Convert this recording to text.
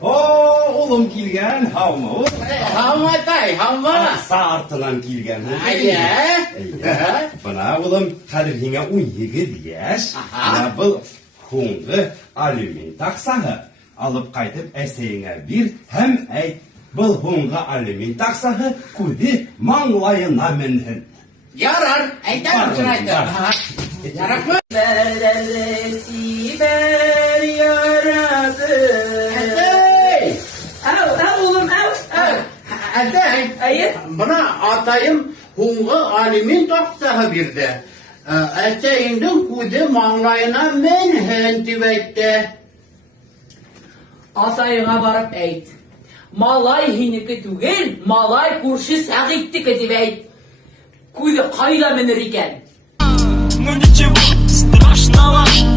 Улым келген, хаума ул. Хаватай, хава. Сартынан келген. Бына улым, қазір еңе 12 яш. Бұл хуңғы алюмин тақсағы. Алып қайтып әсейіңе бір, һәм әйт, бұл хуңғы алюмин тақсағы көді маңлайына мінхін. Ярар, айтам шырайды. Ярақмы? Бәрәлесі бәр ярабы. Әтей! Улым, Әтей! Әйе? Бына атайым хуңғы алюмин тақсағы берді. Әтейіңдің көді маңлайына мінхін деп әйтті. Атайыңа барып әйт. Малай хинекі түгел, малай көрші сағиттікі деп әйт. Көді қайда мінір екен? Ну ничего страшного.